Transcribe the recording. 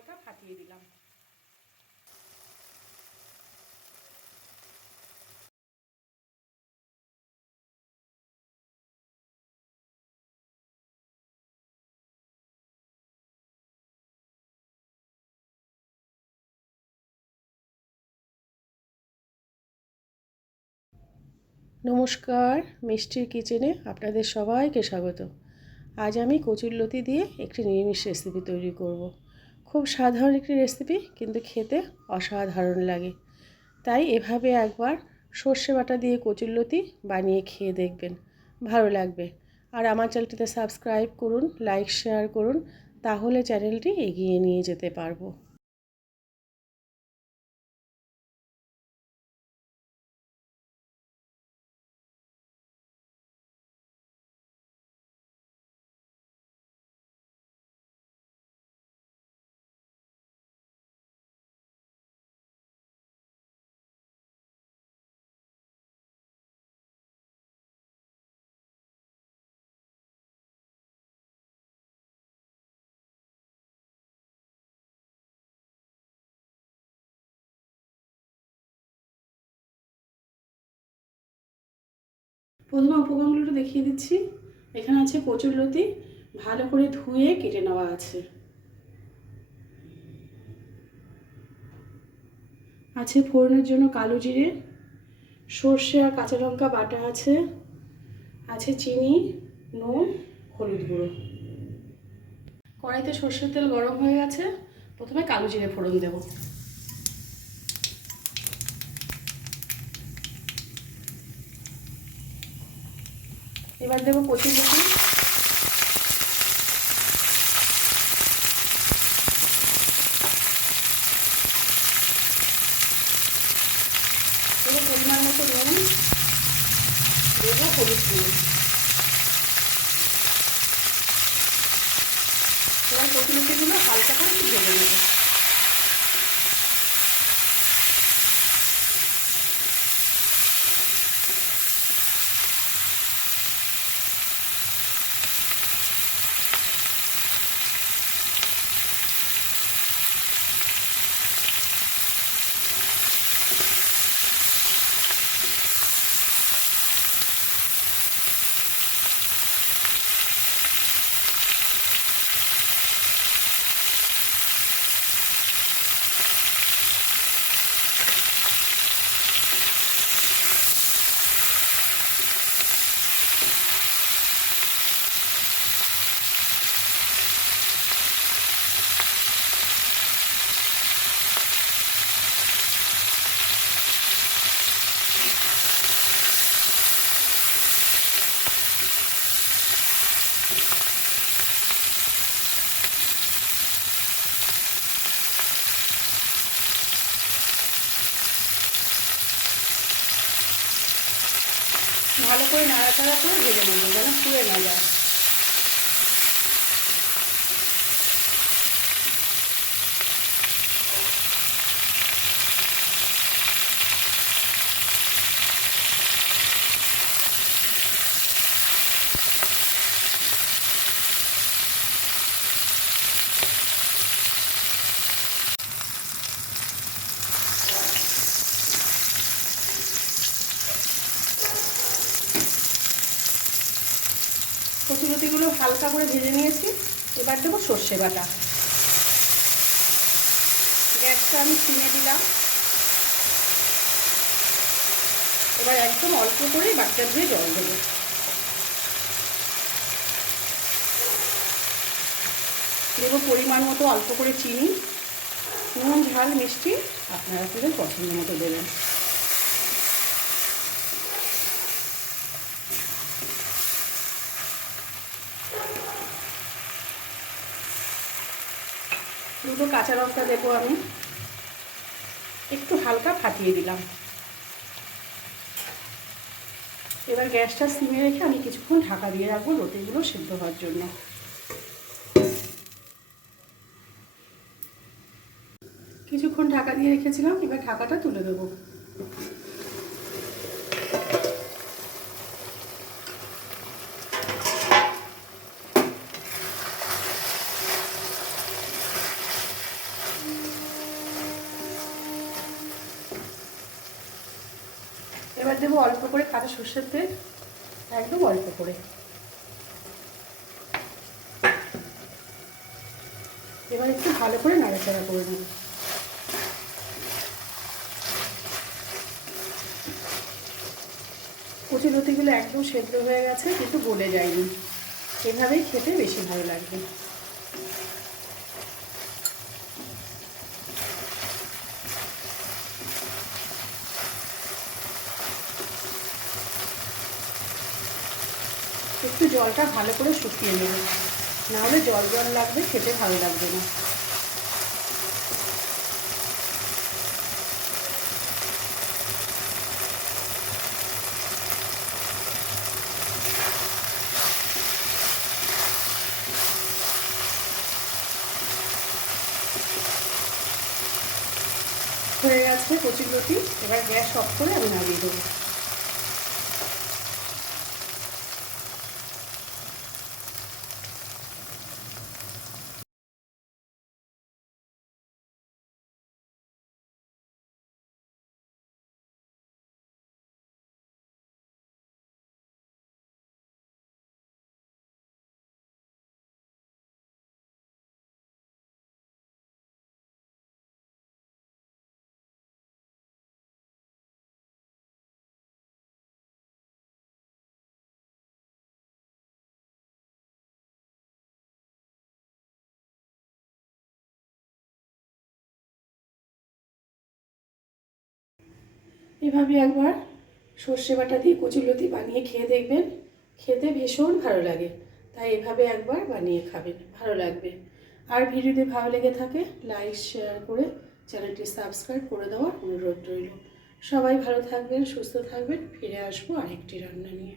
হালকা ফাটিয়ে দিলাম। নমস্কার, মিষ্টির কিচেনে আপনাদের সবাইকে স্বাগত। আজ আমি কচুরলতি দিয়ে একটি নিরামিষ রেসিপি তৈরি করব। খুব সাধারণ একটি রেসিপি, কিন্তু খেতে অসাধারণ লাগে। তাই এভাবে একবার সর্ষে বাটা দিয়ে কচুরলতি বানিয়ে খেয়ে দেখবেন, ভালো লাগবে। আর আমার চ্যানেলটিতে সাবস্ক্রাইব করুন, লাইক শেয়ার করুন, তাহলে চ্যানেলটি এগিয়ে নিয়ে যেতে পারবো। প্রথমে উপকরণগুলো দেখিয়ে দিচ্ছি। এখানে আছে কচুরলতি, ভালো করে ধুয়ে কেটে নেওয়া আছে। আছে ফোড়নের জন্য কালো জিরে, সর্ষে আর কাঁচা লঙ্কা বাটা আছে, আছে চিনি, নুন, হলুদ গুঁড়ো। কড়াইতে সর্ষের তেল গরম হয়ে গেছে, প্রথমে কালো জিরে ফোড়ন দেব। এবার দেব কচুরলতি, দেবো পরিমাণ মতো নুন, দেবো হলুদ গুঁড়ো। এবার কচুরলতিগুলো হালকা করে একটু ভেজে নেব। ভালো করে নাড়াচাড়া করে ভেজে নেব, যেন পুড়ে না যায়। কচুরলতিগুলো হালকা করে ভেজে নিয়েছি। এবার দেবো সর্ষে বাটা। গ্যাসটা আমি সিমে দিলাম। এবার একদম অল্প করেই বাটটা ধুয়ে জল দেবো। দেবো পরিমাণ মতো অল্প করে চিনি, নুন ঝাল মিষ্টি আপনারা আপনাদের পছন্দ মতো দেবেন। দুটো কাঁচা লঙ্কা দেবো আমি, একটু হালকা ফাটিয়ে দিলাম। এবার গ্যাসটা সিমে রেখে আমি কিছুক্ষণ ঢাকা দিয়ে রাখবো লতিগুলো সিদ্ধ হওয়ার জন্য। কিছুক্ষণ ঢাকা দিয়ে রেখেছিলাম, এবার ঢাকাটা তুলে দেবো। অল্প করে কাঁচা সর্ষের তেল, একদম অল্প করে। এবার একটু ভালো করে নাড়াচাড়া করে নেব। কচুলতিগুলো একদম সেদ্ধ হয়ে গেছে, কিন্তু গলে যায়নি। এভাবেই খেতে বেশি ভালো লাগবে। একটু জলটা ভালো করে শুকিয়ে নেব, নাহলে জল জল লাগবে, খেতে ভালো লাগবে না। হয়ে গেছে কচুরলতি। এবার গ্যাস অফ করে আমি নামিয়ে দেবো। এভাবে একবার সর্ষে বাটা দিয়ে কচুরলতি বানিয়ে খেয়ে দেখবেন, খেতে ভীষণ ভালো লাগে। তাই এভাবে একবার বানিয়ে খাবেন, ভালো লাগবে। আর ভিডিওটি ভালো লেগে থাকে লাইক শেয়ার করে চ্যানেলটি সাবস্ক্রাইব করে দেওয়ার অনুরোধ রইল। সবাই ভালো থাকবেন, সুস্থ থাকবেন। ফিরে আসবো আরেকটি রান্না নিয়ে।